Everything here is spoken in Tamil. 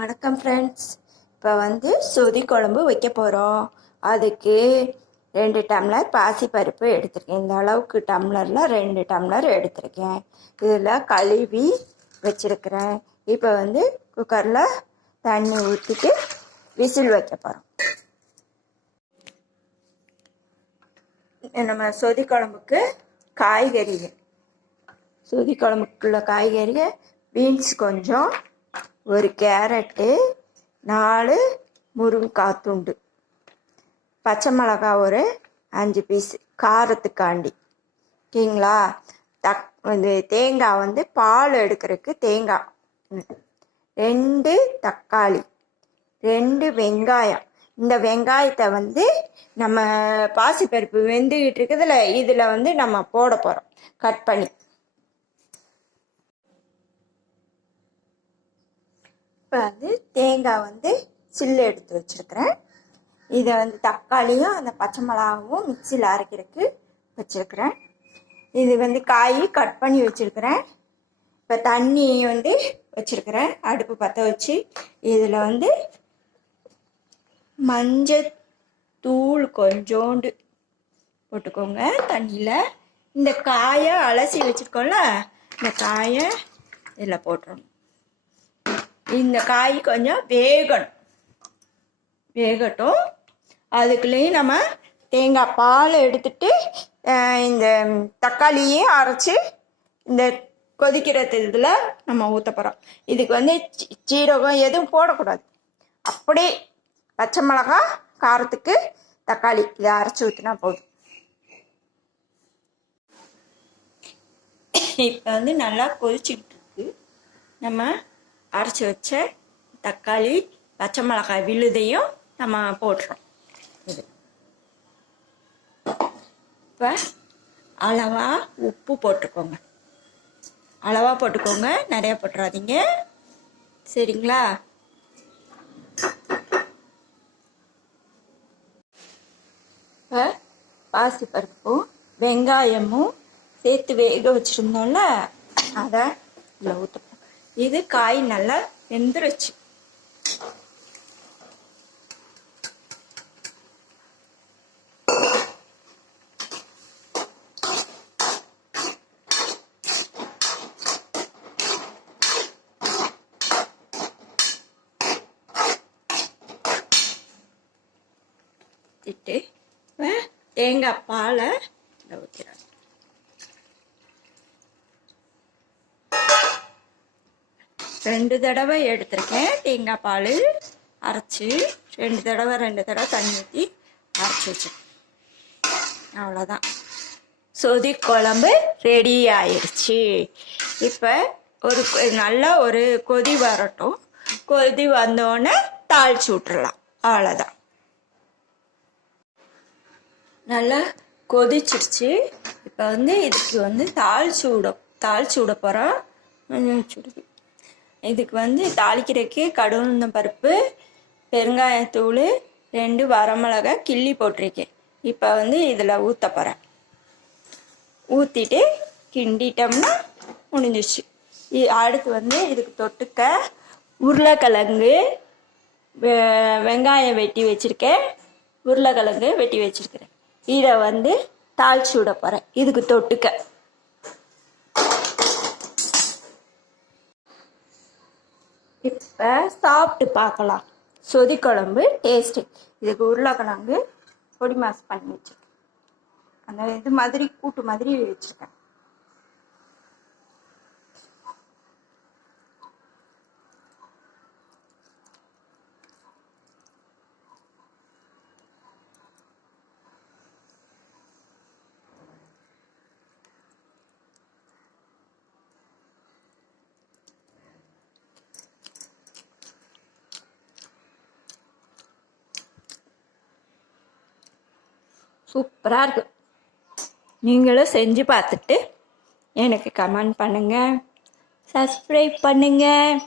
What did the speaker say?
வணக்கம் ஃப்ரெண்ட்ஸ். இப்போ சொதி குழம்பு வைக்க போகிறோம். அதுக்கு 2 டம்ளர் பாசிப்பருப்பு எடுத்திருக்கேன். இந்த அளவுக்கு டம்ளரில் 2 டம்ளர் எடுத்திருக்கேன். இதில் கழுவி வச்சுருக்கிறேன். இப்போ குக்கரில் தண்ணி ஊற்றிட்டு விசில் வைக்க போகிறோம். நம்ம சொதி குழம்புக்கு சொதி குழம்புக்குள்ள காய்கறி பீன்ஸ் கொஞ்சம், ஒரு கேரட்டு, 4 முருங்கைக்காய் துண்டு, பச்சை மிளகாய் ஒரு 5 பீஸ் காரத்துக்காண்டி. ஓகேங்களா? தேங்காய் பால் எடுக்கிறதுக்கு தேங்காய், 2 தக்காளி, 2 வெங்காயம். இந்த வெங்காயத்தை நம்ம பாசிப்பருப்பு வெந்துக்கிட்டு இருக்குதுல, இதில் நம்ம போட போகிறோம் கட் பண்ணி. இப்போ தேங்காய் சில்லு எடுத்து வச்சுருக்கிறேன். இதை தக்காளியும் அந்த பச்சை மிளகாவும் மிக்சியில் அரைக்கிறதுக்கு வச்சுருக்கிறேன். இது காய் கட் பண்ணி வச்சுருக்கிறேன். இப்போ தண்ணி வச்சுருக்கிறேன். அடுப்பு பற்ற வச்சு இதில் மஞ்சத்தூள் கொஞ்சோண்டு போட்டுக்கோங்க தண்ணியில். இந்த காயை அலசி வச்சுருக்கோம்ல, இந்த காயை இதில் போட்டுறணும். இந்த காய் கொஞ்சம் வேகட்டும். அதுக்குள்ளேயும் நம்ம தேங்காய் பால் எடுத்துட்டு இந்த தக்காளியும் அரைச்சி இந்த கொதிக்கிற இதில் நம்ம ஊற்ற போகிறோம். இதுக்கு சீரகம் எதுவும் போடக்கூடாது. அப்படியே பச்சை மிளகாய், காரத்துக்கு தக்காளி, இதை அரைச்சி ஊற்றினா போதும். இப்போ நல்லா கொதிச்சுக்கிட்டு இருக்கு. நம்ம அரைச்சி வச்ச தக்காளி, பச்சை மிளகாய் விழுதையும் நம்ம போட்டுறோம். இது இப்போ அளவாக உப்பு போட்டுக்கோங்க. நிறையா போட்டுறாதீங்க, சரிங்களா? இப்போ பாசிப்பருப்பும் வெங்காயமும் சேர்த்து வேக வச்சுருந்தோம்ல, அதை இதில் ஊற்ற. இது காய் நல்லா வெந்துருச்சு. தேங்காய் பாலை ஊற்றுறேன். ரெண்டு தடவை எடுத்திருக்கேன் தேங்காய் பால் அரைச்சி. 2 தடவை தண்ணி ஊற்றி அரைச்சி வச்சிருக்கேன். அவ்வளோதான், சொதி குழம்பு ரெடி ஆயிடுச்சு. இப்போ ஒரு கொதி வரட்டும். கொதி வந்தோடனே தாளிச்சு விட்டுறலாம். அவ்வளோதான், நல்லா கொதிச்சிருச்சு. இப்போ இதுக்கு தாளிச்சு விட போகிறோம். இதுக்கு தாளிக்கிறதுக்கு கடுகு பருப்பு, பெருங்காயத்தூள், 2 வரமிளகாய் கிள்ளி போட்டிருக்கேன். இப்போ இதில் ஊற்ற போகிறேன். ஊற்றிட்டு கிண்டிட்டோம்னா முடிஞ்சிச்சு. அடுத்து இதுக்கு தொட்டுக்க உருளைக்கிழங்கு, வெங்காயம் வெட்டி வச்சுருக்கேன், உருளைக்கிழங்கு வெட்டி வச்சுருக்கிறேன். இதை தாளிச்சு விட போகிறேன் இதுக்கு தொட்டுக்க. இப்போ சாப்பிட்டு பார்க்கலாம் சொதி குழம்பு டேஸ்ட்டு. இதுக்கு உருளைக்கிழங்கு பொடி மாஸ் பண்ணி வச்சுருக்கேன். அந்த இது மாதிரி கூட்டு மாதிரி வச்சுருக்கேன். சூப்பராக இருக்கு. நீங்களும் செஞ்சு பார்த்துட்டு எனக்கு கமெண்ட் பண்ணுங்கள், சப்ஸ்கிரைப் பண்ணுங்கள்.